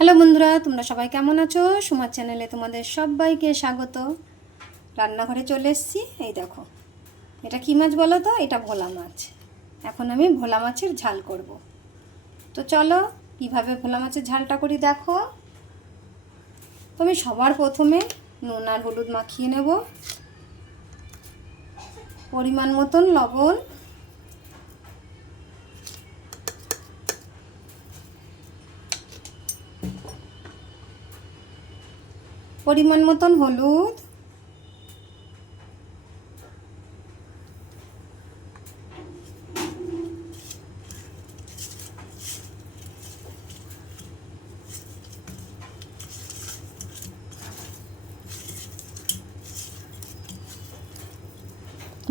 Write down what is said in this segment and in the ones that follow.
Hello বন্ধুরা, তোমরা সবাই কেমন আছো? সুমার চ্যানেলে তোমাদের সবাইকে স্বাগত। রান্নাঘরে চলে এসেছি, এই দেখো। এটা কী মাছ বলো তো? এটা ভোলা মাছ। এখন আমি ভোলা মাছের ঝাল করব। তো চলো, কীভাবে ভোলা মাছের ঝালটা করি দেখো। আমি সবার প্রথমে নুন আর হলুদ মাখিয়ে নেব। পরিমাণ মতন লবণ পরিমাণ মতন হলুদ।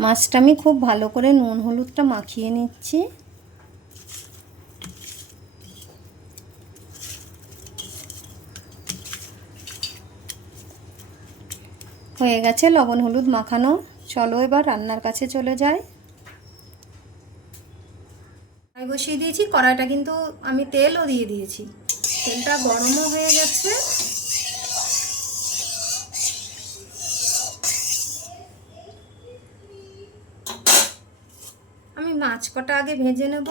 মাছটা আমি খুব ভালো করে নুন হলুদটা মাখিয়ে নিচ্ছি। হয়ে গেছে, লবণ, হলুদ মাখানো। চলো এবার রান্নার কাছে চলে যায় কড়াই বসিয়ে দিয়েছি, কড়াইটা কিন্তু আমি তেলও দিয়ে দিয়েছি। তেলটা গরমও হয়ে গেছে। আমি মাছ কটা আগে ভেজে নেব।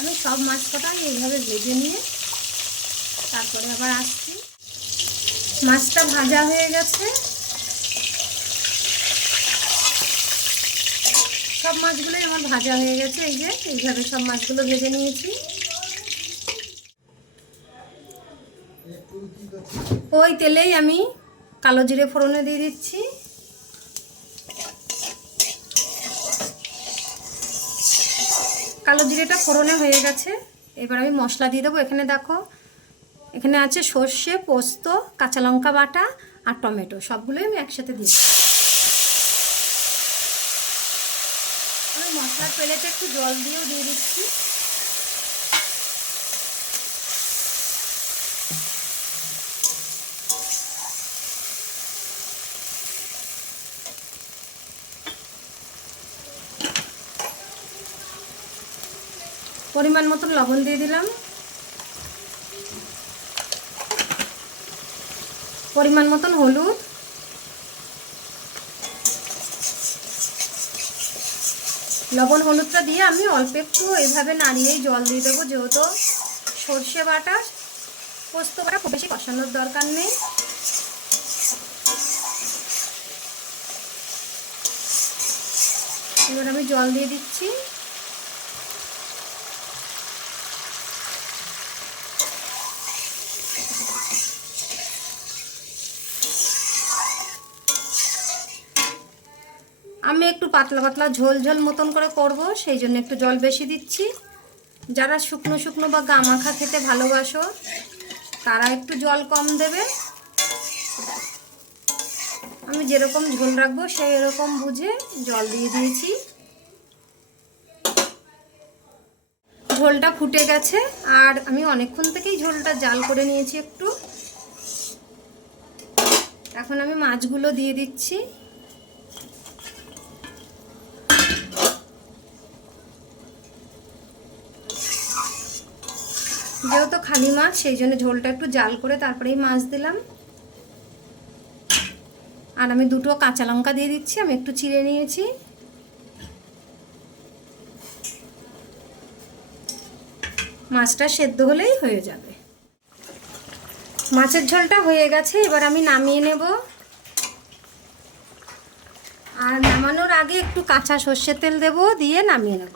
আমি সব মাছ কটা এইভাবে ভেজে নিয়ে তারপরে আবার আসছি। মাছটা ভাজা হয়ে গেছে। সব মাছগুলোই আমার ভাজা হয়ে গেছে, এই যে এইভাবে সব মাছগুলো ভেজে নিয়েছি। ওই তেলেই আমি কালো জিরে ফোড়নে দিয়ে দিচ্ছি। কালো জিরেটা ফোড়নে হয়ে গেছে। এবার আমি মশলা দিয়ে দেবো। এখানে দেখো, এখানে আছে সর্ষে, পোস্ত, কাঁচা লঙ্কা বাটা আর টমেটো। সবগুলোই আমি একসাথে দিই আমি মশলার প্লেটে একটু জল দিয়েও দিয়ে দিচ্ছি। পরিমাণ মতন লবণ দিয়ে দিলাম। পরিমাণ মতন হলুদ। লবণ হলুদটা দিয়ে আমি অল্প একটু এইভাবে নাড়িয়েই জল দিয়ে দেবো, যেহেতু সর্ষে বাটা পোস্ত বাটা খুব বেশি কষানোর দরকার নেই। এবার আমি জল দিয়ে দিচ্ছি। আমি একটু পাতলা পাতলা ঝোল ঝোল মতন করে করব, সেই জন্য একটু জল বেশি দিচ্ছি। যারা শুকনো শুকনো বা গামাখা খেতে ভালোবাসো, তারা একটু জল কম দেবে। আমি যেরকম ঝোল রাখব সেই রকম বুঝে জল দিয়ে দিয়েছি। ঝোলটা ফুটে গেছে, আর আমি অনেকক্ষণ থেকেই ঝোলটা জাল করে নিয়েছি একটু। এখন আমি মাছগুলো দিয়ে দিচ্ছি। যেহেতু খালি মাছ, সেই জন্য ঝোলটা একটু জাল করে তারপরেই মাছ দিলাম। আর আমি দুটো কাঁচা লঙ্কা দিয়ে দিচ্ছি, আমি একটু চিড়ে নিয়েছি। মাছটা সেদ্ধ হলেই হয়ে যাবে। মাছের ঝোলটা হয়ে গেছে, এবার আমি নামিয়ে নেব। আর নামানোর আগে একটু কাঁচা সর্ষের তেল দেব, দিয়ে নামিয়ে নেব।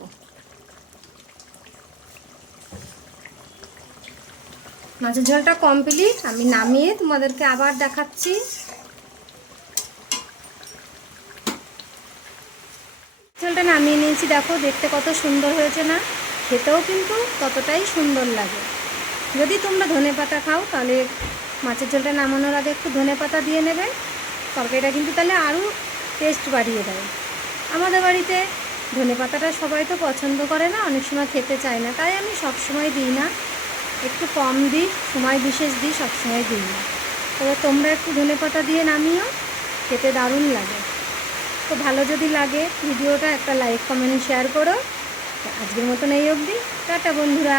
মাছের ঝোলটা কমপ্লিট আমি নামিয়ে তোমাদেরকে আবার দেখাচ্ছি। ঝোলটা নামিয়ে নিয়েছি, দেখো, দেখতে কত সুন্দর হয়েছে না? খেতেও কিন্তু ততটাই সুন্দর লাগে। যদি তোমরা ধনে পাতা খাও, তাহলে মাছের ঝোলটা নামানোর আগে একটু ধনে পাতা দিয়ে নেবে। তরকারিটা কিন্তু তাহলে আরও টেস্ট বাড়িয়ে দেয়। আমাদের বাড়িতে ধনে পাতাটা সবাই তো পছন্দ করে না, অনেক সময় খেতে চায় না। তাই আমি সব সময় দিই না। একটু কম দিই সময় বিশেষ দিই সবসময় দিই না। তবে তোমরা একটু ধনে পাতা দিয়ে নামিও, খেতে দারুণ লাগে। তো ভালো যদি লাগে ভিডিওটা একটা লাইক, কমেন্ট, শেয়ার করো। আজকের মতন এই অবধি। টাটা বন্ধুরা।